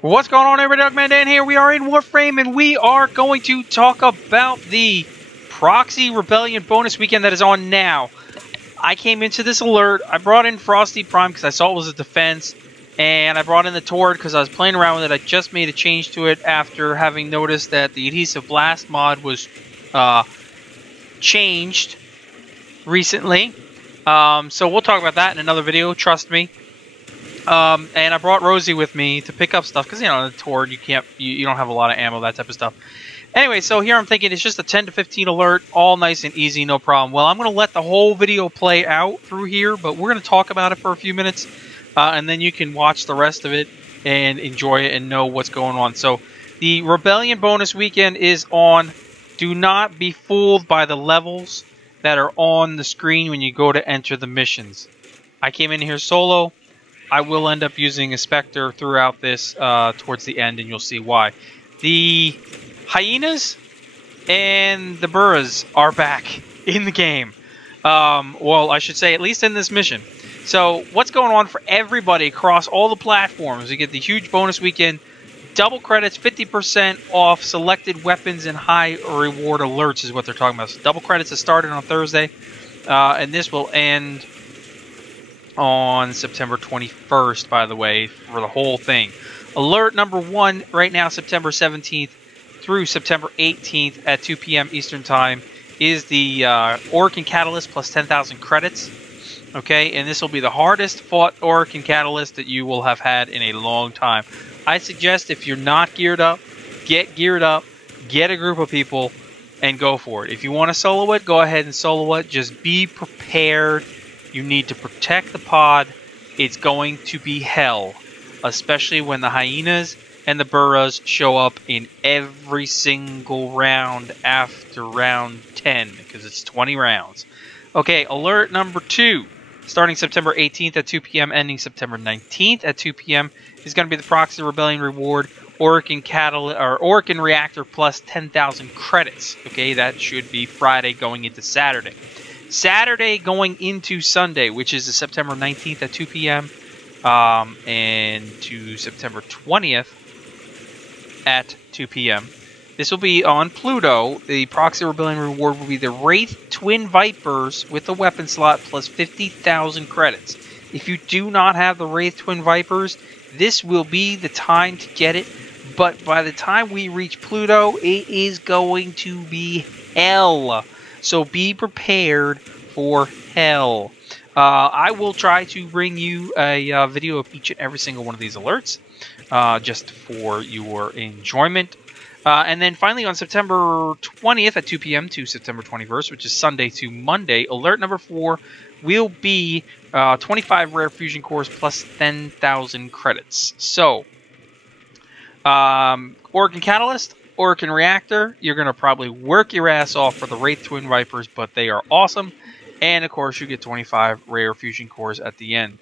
What's going on, everybody? Dogman Dan here. We are in Warframe, and we are going to talk about the Proxy Rebellion bonus weekend that is on now. I came into this alert. I brought in Frosty Prime because I saw it was a defense, and I brought in the Tord because I was playing around with it. I just made a change to it after having noticed that the Adhesive Blast mod was changed recently. So we'll talk about that in another video, trust me. And I brought Rosie with me to pick up stuff because, you know, the Tord, you don't have a lot of ammo, that type of stuff. Anyway, so here I'm thinking it's just a 10 to 15 alert, all nice and easy, no problem. Well, I'm going to let the whole video play out through here, but we're going to talk about it for a few minutes, and then you can watch the rest of it and enjoy it and know what's going on. So the Rebellion bonus weekend is on. Do not be fooled by the levels that are on the screen when you go to enter the missions. I came in here solo. I will end up using a Spectre throughout this towards the end, and you'll see why. The Hyenas and the Burras are back in the game. Well, I should say, at least in this mission. So, what's going on for everybody across all the platforms? You get the huge bonus weekend, double credits, 50% off selected weapons and high reward alerts is what they're talking about. So, double credits has started on Thursday, and this will end on September 21st, by the way, for the whole thing. Alert number 1 right now, September 17th through September 18th at 2 p.m. Eastern Time, is the Orc and Catalyst plus 10,000 credits. Okay, and this will be the hardest fought Orc and Catalyst that you will have had in a long time. I suggest if you're not geared up, get geared up, get a group of people, and go for it. If you want to solo it, go ahead and solo it. Just be prepared. You need to protect the pod. It's going to be hell, especially when the Hyenas and the Burras show up in every single round after round 10, because it's 20 rounds. Okay, alert number 2, starting September 18th at 2 p.m., ending September 19th at 2 p.m., is going to be the Proxy Rebellion reward, Orc and Reactor plus 10,000 credits. Okay, that should be Friday going into Saturday. Saturday going into Sunday, which is the September 19th at 2 p.m. And to September 20th at 2 p.m. This will be on Pluto. The Proxy Rebellion reward will be the Wraith Twin Vipers with the weapon slot plus 50,000 credits. If you do not have the Wraith Twin Vipers, this will be the time to get it. But by the time we reach Pluto, it is going to be hell. So be prepared for hell. I will try to bring you a video of each and every single one of these alerts, just for your enjoyment. And then finally on September 20th at 2 p.m. to September 21st, which is Sunday to Monday, alert number 4 will be 25 rare fusion cores plus 10,000 credits. So, Orc and Catalyst, Orc and Reactor, you're going to probably work your ass off for the Wraith Twin Vipers, but they are awesome. And, of course, you get 25 rare fusion cores at the end.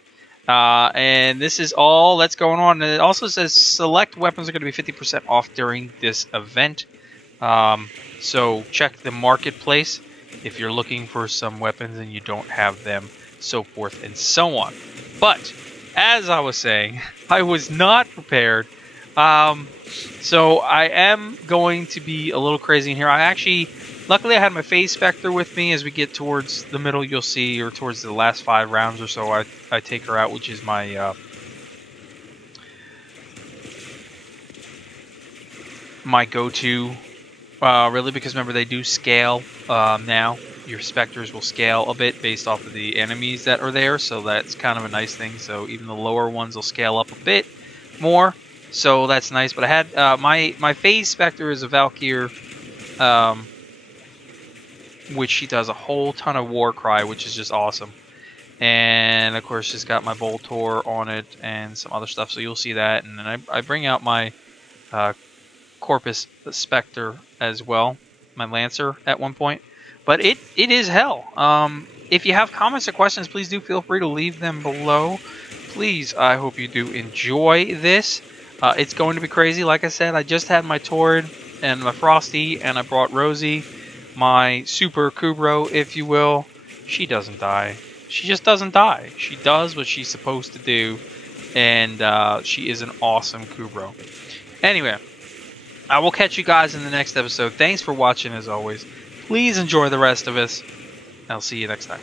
And this is all that's going on. And it also says select weapons are going to be 50% off during this event. So check the marketplace if you're looking for some weapons and you don't have them, so forth and so on. But, as I was saying, I was not prepared. So I am going to be a little crazy in here. Luckily I had my Phase Spectre with me. As we get towards the middle, you'll see, or towards the last 5 rounds or so, I take her out, which is my my go-to, really, because remember, they do scale now. Your Spectres will scale a bit based off of the enemies that are there, so that's kind of a nice thing. So even the lower ones will scale up a bit more. So that's nice, but I had my Phase Spectre is a Valkyr, which she does a whole ton of war cry, which is just awesome. And of course, she's got my Voltor on it and some other stuff, so you'll see that. And then I bring out my Corpus Spectre as well, my Lancer at one point. But it is hell. If you have comments or questions, please do feel free to leave them below. Please, I hope you do enjoy this. It's going to be crazy. Like I said, I just had my Tord and my Frosty, and I brought Rosie, my Super Kubro, if you will. She doesn't die. She just doesn't die. She does what she's supposed to do, and she is an awesome Kubro. Anyway, I will catch you guys in the next episode. Thanks for watching as always. Please enjoy the rest of us. I'll see you next time.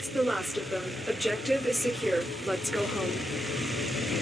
That's the last of them. Objective is secure. Let's go home.